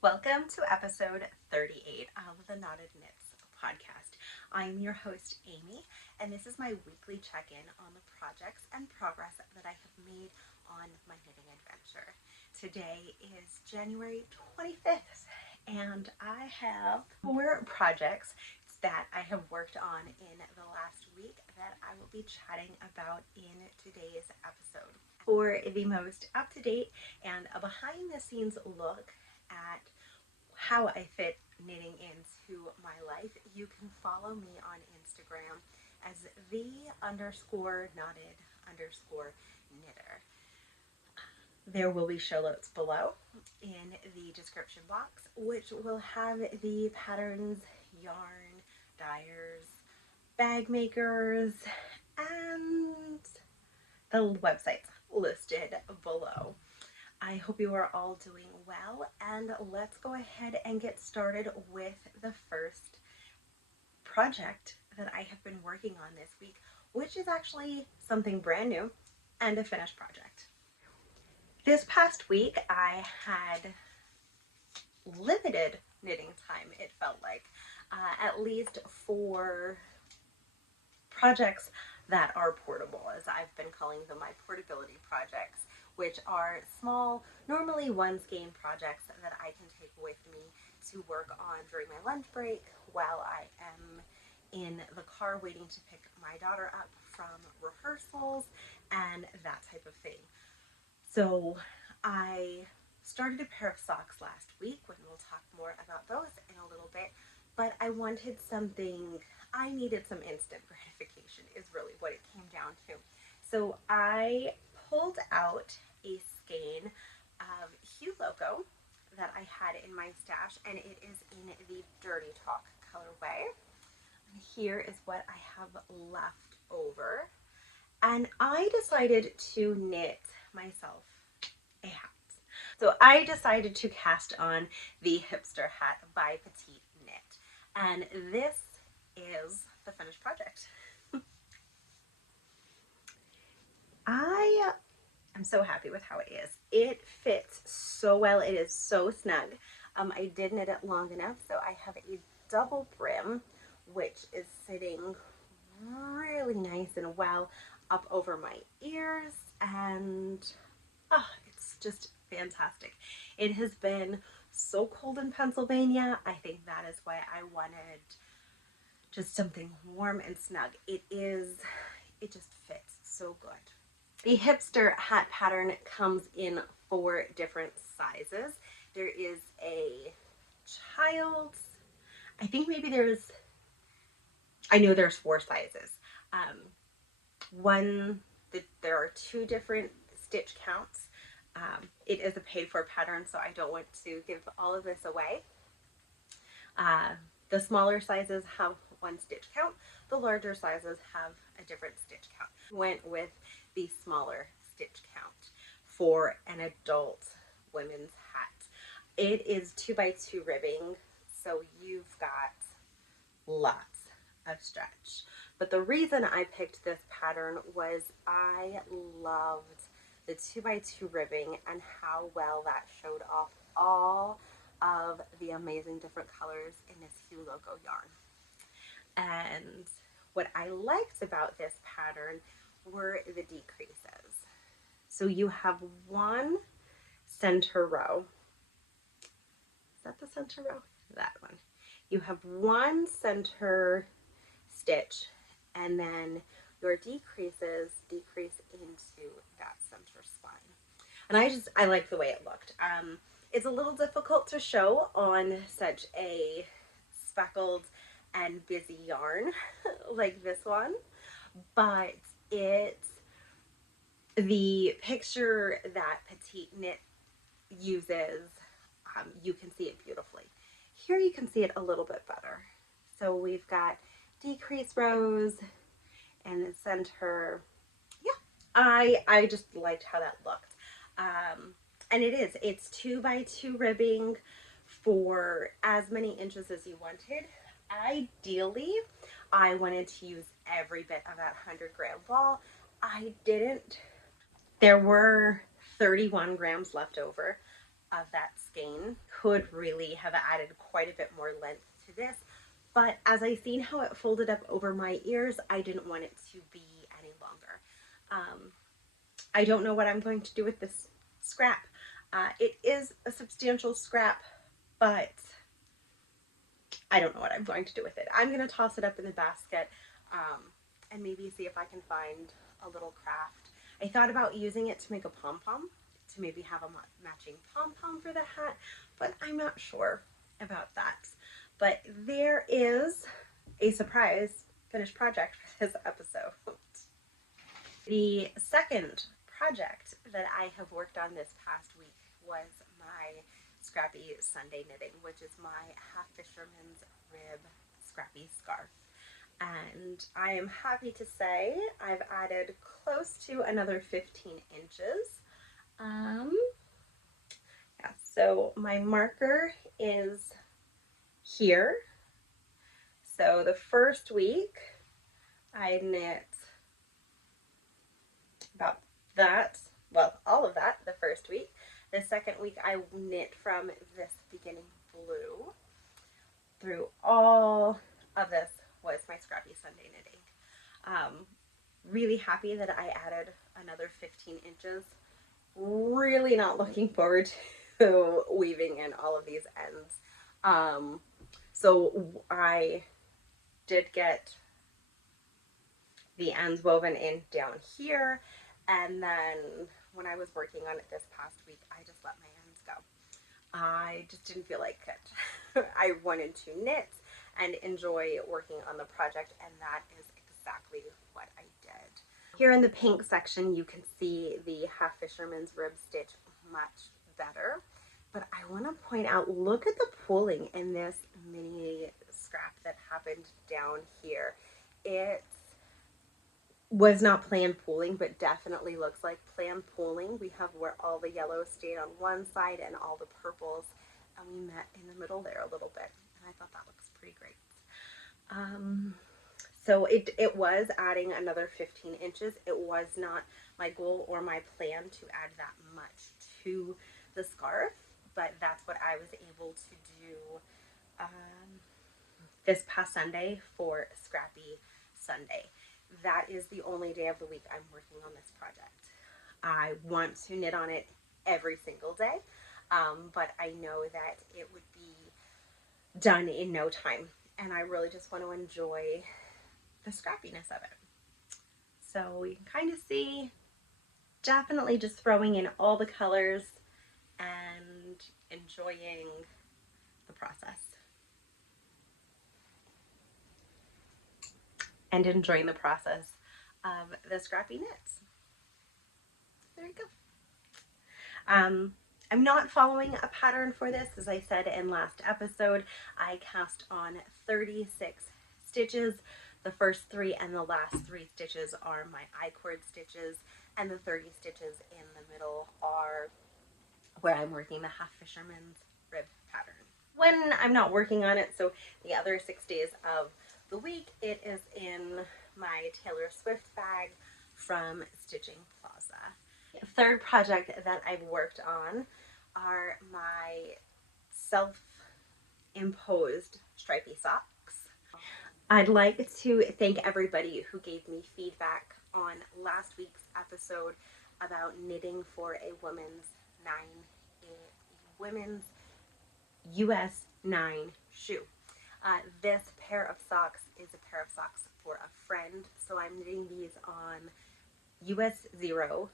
Welcome to episode 38 of the Knotted Knits podcast. I'm your host, Amy, and this is my weekly check-in on the projects and progress that I have made on my knitting adventure. Today is January 25th, and I have 4 projects that I have worked on in the last week that I will be chatting about in today's episode. For the most up-to-date and a behind-the-scenes look at how I fit knitting into my life, you can follow me on Instagram as the_knotted_knitter. There will be show notes below in the description box, which will have the patterns, yarn, dyers, bag makers, and the websites listed below. I hope you are all doing well, and let's go ahead and get started with the first project that I have been working on this week, which is actually something brand new and a finished project. This past week I had limited knitting time, it felt like, at least for projects that are portable, as I've been calling them, my portability projects, which are small, normally one skein projects that I can take with me to work on during my lunch break while I am in the car waiting to pick my daughter up from rehearsals and that type of thing. So I started a pair of socks last week, and we'll talk more about those in a little bit, but I wanted something, I needed some instant gratification is really what it came down to. So I pulled out a skein of Loco that I had in my stash, and it is in the Dirty Talk colorway. And here is what I have left over. And I decided to knit myself a hat. So I decided to cast on the Hipster Hat by Petite knit. And this is the finished project. I am so happy with how it is. It fits so well. It is so snug. I did knit it long enough, so I have a double brim, which is sitting really nice and well up over my ears, and it's just fantastic. It has been so cold in Pennsylvania. I think that is why I wanted just something warm and snug. It just fits so good. The Hipster Hat pattern comes in 4 different sizes. There is a child's, I think maybe I know there's 4 sizes. There are 2 different stitch counts. It is a paid for pattern, so I don't want to give all of this away. The smaller sizes have 1 stitch count. The larger sizes have a different stitch count. Went with the smaller stitch count for an adult women's hat. It is 2x2 ribbing, so you've got lots of stretch. But the reason I picked this pattern was I loved the 2x2 ribbing and how well that showed off all of the amazing different colors in this Loco yarn. And what I liked about this pattern were the decreases. So you have 1 center row. Is that the center row? That one. You have 1 center stitch, and then your decreases decrease into that center spine. And I like the way it looked. It's a little difficult to show on such a speckled and busy yarn like this one, but the picture that Petite Knit uses, you can see it beautifully. Here you can see it a little bit better. So we've got decrease rows and the center. Yeah, I just liked how that looked. And it's 2x2 ribbing for as many inches as you wanted. Ideally, I wanted to use every bit of that 100-gram ball. I didn't. There were 31 grams left over. of that skein. Could really have added quite a bit more length to this, but as I seen how it folded up over my ears, I didn't want it to be any longer. I don't know what I'm going to do with this scrap. It is a substantial scrap, but I don't know what I'm going to do with it. I'm going to toss it up in the basket and maybe see if I can find a little craft. I thought about using it to make a pom-pom, to maybe have a matching pom-pom for the hat, but I'm not sure about that. But there is a surprise finished project for this episode. The second project that I have worked on this past week was my Scrappy Sunday knitting, which is my half fisherman's rib Scrappy scarf. And I am happy to say I've added close to another 15 inches. Yeah, so my marker is here. So the first week I knit about that, well, all of that the first week. The second week I knit from this beginning blue through all of this was my Scrappy Sunday knitting. Really happy that I added another 15 inches. Really not looking forward to weaving in all of these ends. So I did get the ends woven in down here, and then when I was working on it this past week, I just let my ends go. I just didn't feel like it. I wanted to knit and enjoy working on the project, and that is exactly what I did. Here in the pink section, you can see the half fisherman's rib stitch much better. But I want to point out, look at the pooling in this mini scrap that happened down here. It was not planned pooling, but definitely looks like planned pooling. We have where all the yellows stayed on one side and all the purples, and we met in the middle there a little bit, and I thought that looks pretty great. So it was adding another 15 inches. It was not my goal or my plan to add that much to the scarf, but that's what I was able to do this past Sunday for Scrappy Sunday. That is the only day of the week I'm working on this project. I want to knit on it every single day, but I know that it would be done in no time, and I really just want to enjoy the scrappiness of it. So you can kind of see, definitely just throwing in all the colors and enjoying the process. And enjoying the process of the scrappy knits. There you go. I'm not following a pattern for this. As I said in last episode, I cast on 36 stitches. The first 3 and the last 3 stitches are my icord stitches, and the 30 stitches in the middle are where I'm working the half fisherman's rib pattern. When I'm not working on it, so the other 6 days of the week, it is in my Taylor Swift bag from Stitching Plaza. Third project that I've worked on are my self-imposed stripey socks. I'd like to thank everybody who gave me feedback on last week's episode about knitting for a women's US 9 shoe. This pair of socks is a pair of socks for a friend, so I'm knitting these on US 0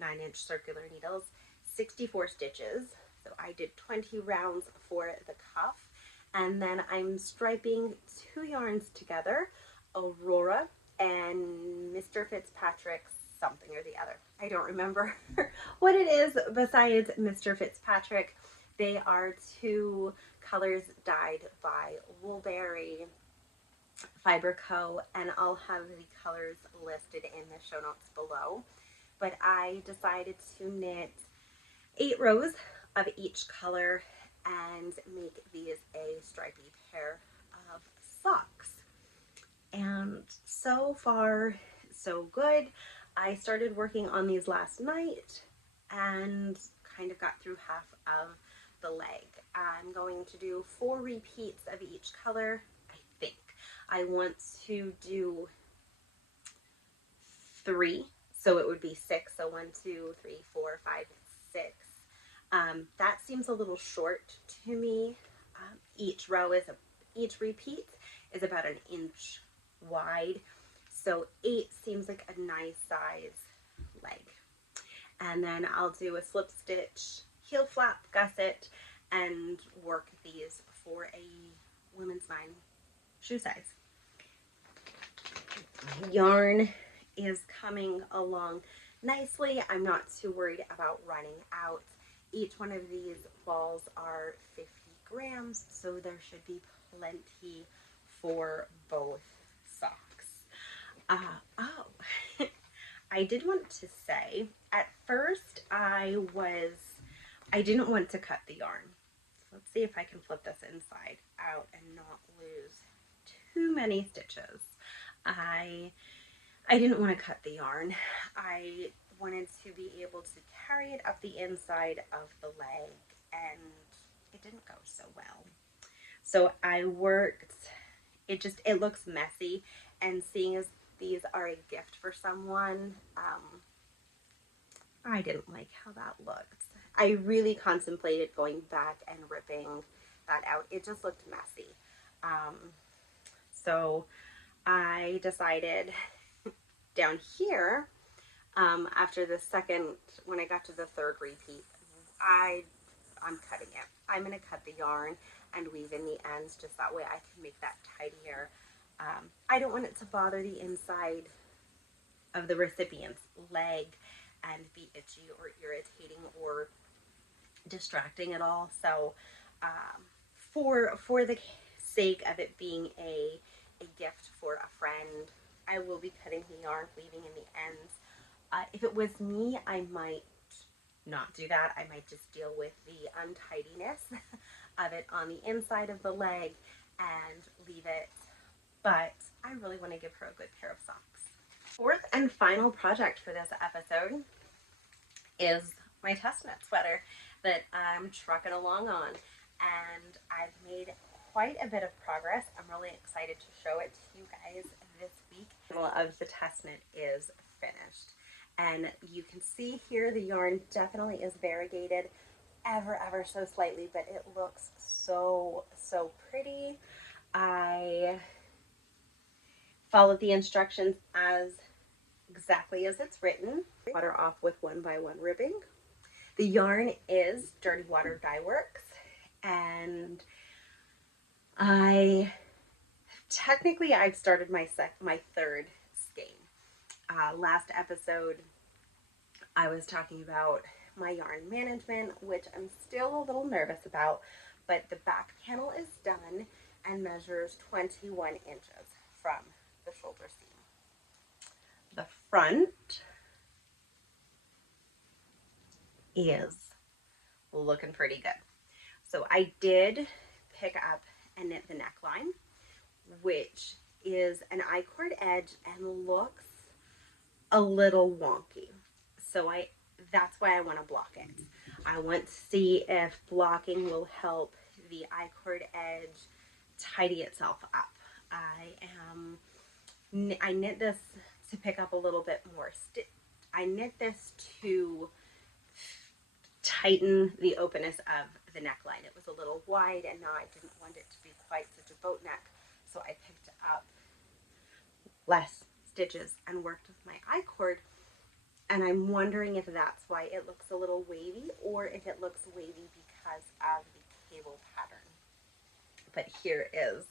9-inch circular needles, 64 stitches. So I did 20 rounds for the cuff, and then I'm striping 2 yarns together, Aurora and Mr. Fitzpatrick's something or the other. I don't remember what it is besides Mr. Fitzpatrick. They are 2 colors dyed by Woolberry, Fiber Co., and I'll have the colors listed in the show notes below. But I decided to knit 8 rows of each color and make these a stripy pair of socks. And so far, so good. I started working on these last night and kind of got through half of the leg. I'm going to do 4 repeats of each color, I think. I want to do 3, so it would be 6. So 1, 2, 3, 4, 5, 6. That seems a little short to me. Each repeat is about an inch wide, so 8 seems like a nice size leg. And then I'll do a slip stitch, heel flap, gusset, and work these for a women's 9 shoe size. Yarn is coming along nicely. I'm not too worried about running out. Each one of these balls are 50 grams, so there should be plenty for both socks. I did want to say, at first I didn't want to cut the yarn. So let's see if I can flip this inside out and not lose too many stitches. I didn't want to cut the yarn. I wanted to be able to carry it up the inside of the leg, and it didn't go so well. So I worked, it looks messy, and seeing as these are a gift for someone, I didn't like how that looked. I really contemplated going back and ripping that out. It just looked messy. So I decided down here, after the second, when I got to the 3rd repeat, I'm cutting it. I'm going to cut the yarn and weave in the ends, just that way I can make that tidier. I don't want it to bother the inside of the recipient's leg and be itchy or irritating or distracting at all. So for the sake of it being a gift for a friend, I will be cutting the yarn, weaving in the ends. If it was me, I might not do that. I might just deal with the untidiness of it on the inside of the leg and leave it. But I really want to give her a good pair of socks. 4th and final project for this episode is my Testnet sweater that I'm trucking along on, and I've made quite a bit of progress. I'm really excited to show it to you guys this week. The middle of the Testnet is finished, and you can see here the yarn definitely is variegated ever so slightly, but it looks so pretty. I followed the instructions exactly as it's written. Water off with 1x1 ribbing. The yarn is Dirty Water Dye Works, and I've started my 3rd skein. Last episode I was talking about my yarn management, which I'm still a little nervous about, but the back panel is done and measures 21 inches from the shoulder seam. The front is looking pretty good. So I did pick up and knit the neckline, which is an icord edge and looks a little wonky. So that's why I want to block it. I want to see if blocking will help the icord edge tidy itself up. I knit this to pick up a little bit more stitch. I knit this to tighten the openness of the neckline. It was a little wide, and now I didn't want it to be quite such a boat neck, so I picked up less stitches and worked with my icord. And I'm wondering if that's why it looks a little wavy, or if it looks wavy because of the cable pattern. But here is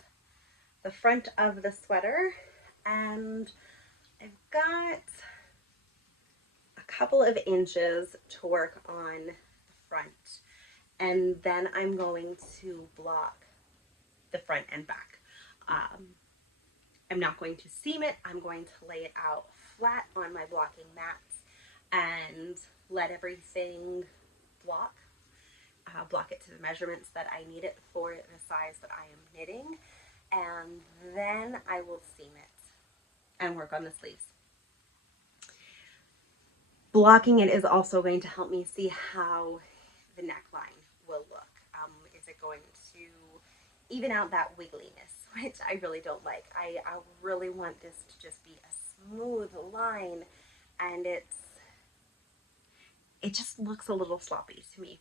the front of the sweater, and I've got a couple of inches to work on the front, and then I'm going to block the front and back. I'm not going to seam it. I'm going to lay it out flat on my blocking mats and let everything block it to the measurements that I need it for the size that I am knitting, and then I will seam it and work on the sleeves. Blocking it is also going to help me see how the neckline will look. Is it going to even out that wiggliness, which I really don't like. I really want this to just be a smooth line, and it just looks a little sloppy to me.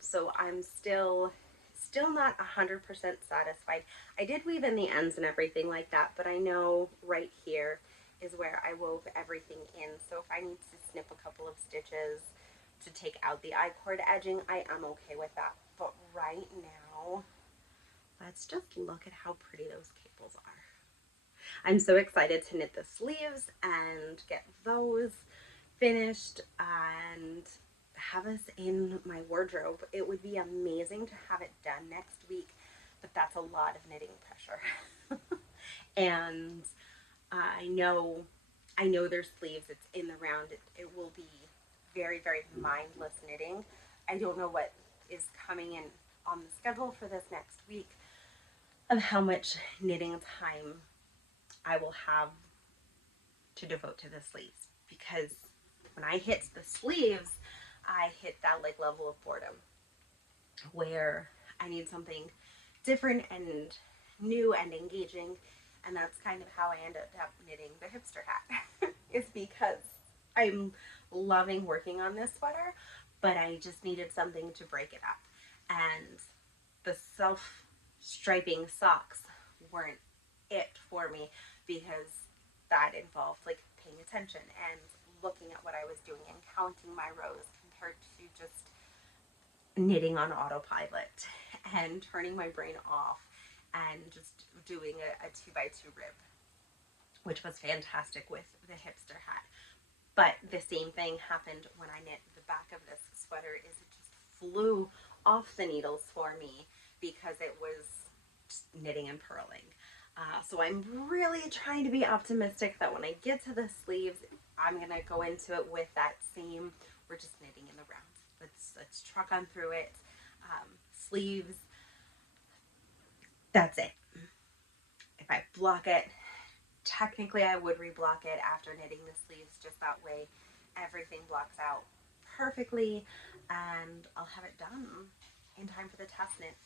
So I'm still not 100% satisfied. I did weave in the ends and everything like that, but I know right here is where I wove everything in. So if I need to snip a couple of stitches to take out the icord edging, I am okay with that. But right now, let's just look at how pretty those cables are. I'm so excited to knit the sleeves and get those finished and have this in my wardrobe. It would be amazing to have it done next week, but that's a lot of knitting pressure. And I know there's sleeves. It's in the round. It will be very, very mindless knitting. I don't know what is coming in on the schedule for this next week of how much knitting time I will have to devote to the sleeves, because when I hit the sleeves, I hit that like level of boredom where I need something different and new and engaging, and that's kind of how I ended up knitting the hipster hat. Is because I'm loving working on this sweater, but I just needed something to break it up, and the self striping socks weren't it for me, because that involved like paying attention and looking at what I was doing and counting my rows compared to just knitting on autopilot and turning my brain off and just doing a 2x2 rib, which was fantastic with the hipster hat. But the same thing happened when I knit the back of this sweater. Is it just flew off the needles for me because it was just knitting and purling. So I'm really trying to be optimistic that when I get to the sleeves, I'm going to go into it with that same, we're just knitting in the round. Let's truck on through it. Sleeves, that's it. If I block it, technically I would reblock it after knitting the sleeves, just that way everything blocks out perfectly, and I'll have it done in time for the Testnet,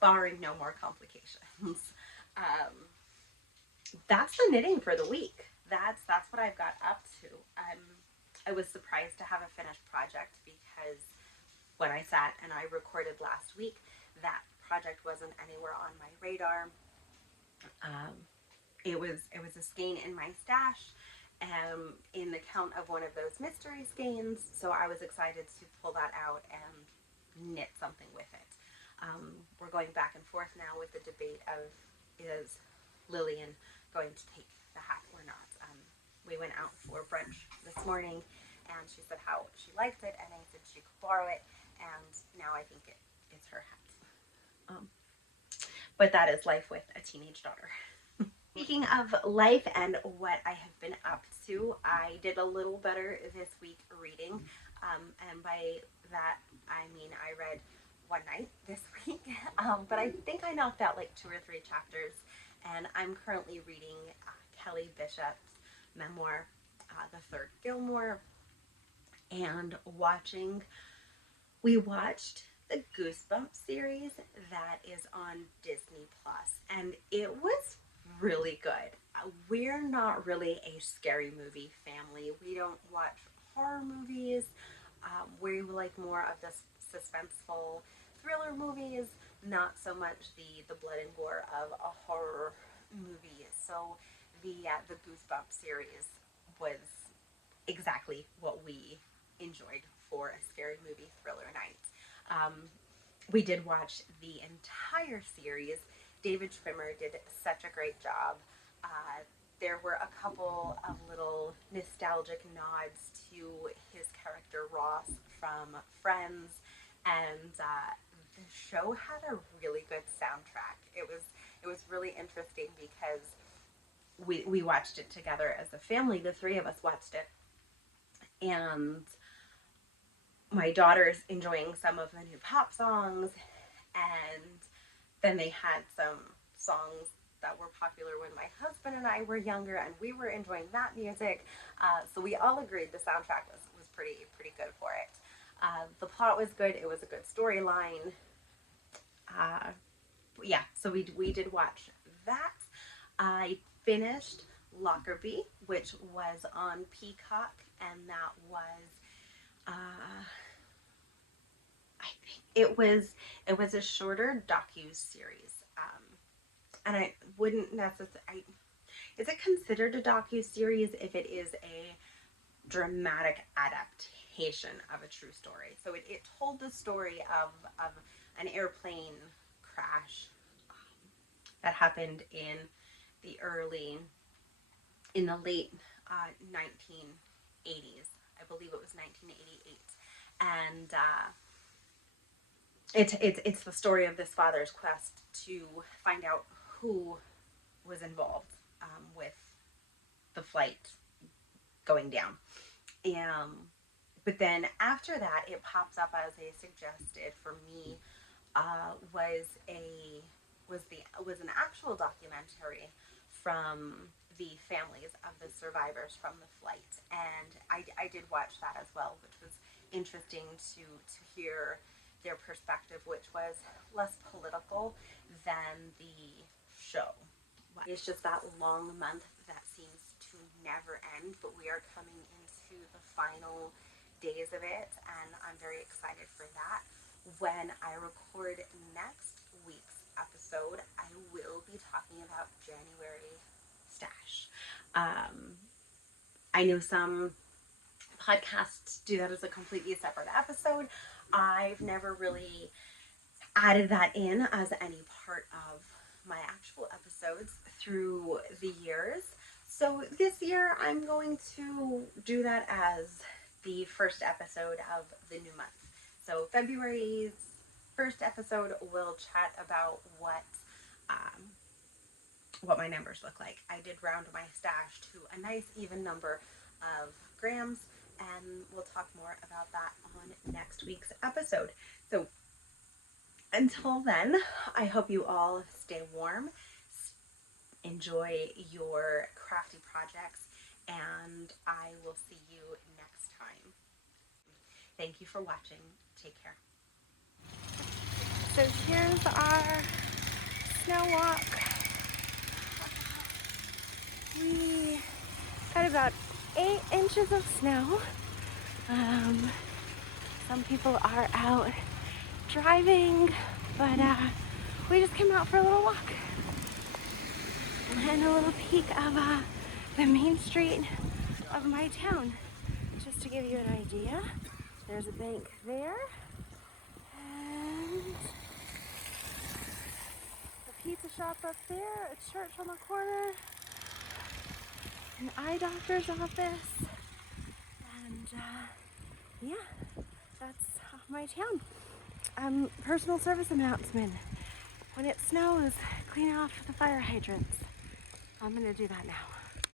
barring no more complications. That's the knitting for the week. That's what I've got up to. I was surprised to have a finished project, because when I sat and I recorded last week, that project wasn't anywhere on my radar. It was a skein in my stash, in the count of one of those mystery skeins, so I was excited to pull that out and knit something with it. We're going back and forth now with the debate of, is Lillian going to take the hat or not? We went out for brunch this morning, and she said how she liked it, and I said she could borrow it, and now I think it's her hat. But that is life with a teenage daughter. Speaking of life and what I have been up to, I did a little better this week reading, and by that I mean I read one night this week, but I think I knocked out like 2 or 3 chapters, and I'm currently reading Kelly Bishop's memoir, The Third Gilmore, and we watched the Goosebumps series that is on Disney Plus, and it was really good. We're not really a scary movie family. We don't watch horror movies. We like more of the suspenseful thriller movies, not so much the blood and gore of a horror movie. So the Goosebumps series was exactly what we enjoyed for a scary movie thriller night. We did watch the entire series. David Schwimmer did such a great job. There were a couple of little nostalgic nods to his character Ross from Friends, and the show had a really good soundtrack. It was really interesting because we watched it together as a family. The 3 of us watched it, and my daughter's enjoying some of the new pop songs, and then they had some songs that were popular when my husband and I were younger, and we were enjoying that music. So we all agreed the soundtrack was pretty good for it. The plot was good. It was a good storyline. Yeah, so we did watch that. I finished Lockerbie, which was on Peacock, and that was I think it was a shorter docu-series. And I wouldn't necessarily, is it considered a docu-series if it is a dramatic adaptation of a true story? So it told the story of an airplane crash that happened in the late 1980s. I believe it was 1988, and it's the story of this father's quest to find out who was involved with the flight going down. But then after that, it pops up as a suggested for me was an actual documentary from the families of the survivors from the flight, and I did watch that as well, which was interesting to hear their perspective, which was less political than the show. It's just that long month that seems to never end, but we are coming into the final days of it, and I'm very excited for that. When I record next week's episode, I will be talking about January stash. I know some podcasts do that as a completely separate episode. I've never really added that in as any part of my actual episodes through the years. So this year I'm going to do that as the first episode of the new month. So February's first episode will chat about what my numbers look like. I did round my stash to a nice even number of grams, and we'll talk more about that on next week's episode. So until then, I hope you all stay warm, enjoy your crafty projects, and I will see you next time. Thank you for watching. Take care. So here's our snow walk. We got about 8 inches of snow. Some people are out driving, but we just came out for a little walk and a little peek of the main street of my town. Just to give you an idea, there's a bank there, and a pizza shop up there, a church on the corner, an eye doctor's office, and yeah, that's my town. Personal service announcement. When it snows, clean off the fire hydrants. I'm gonna do that now.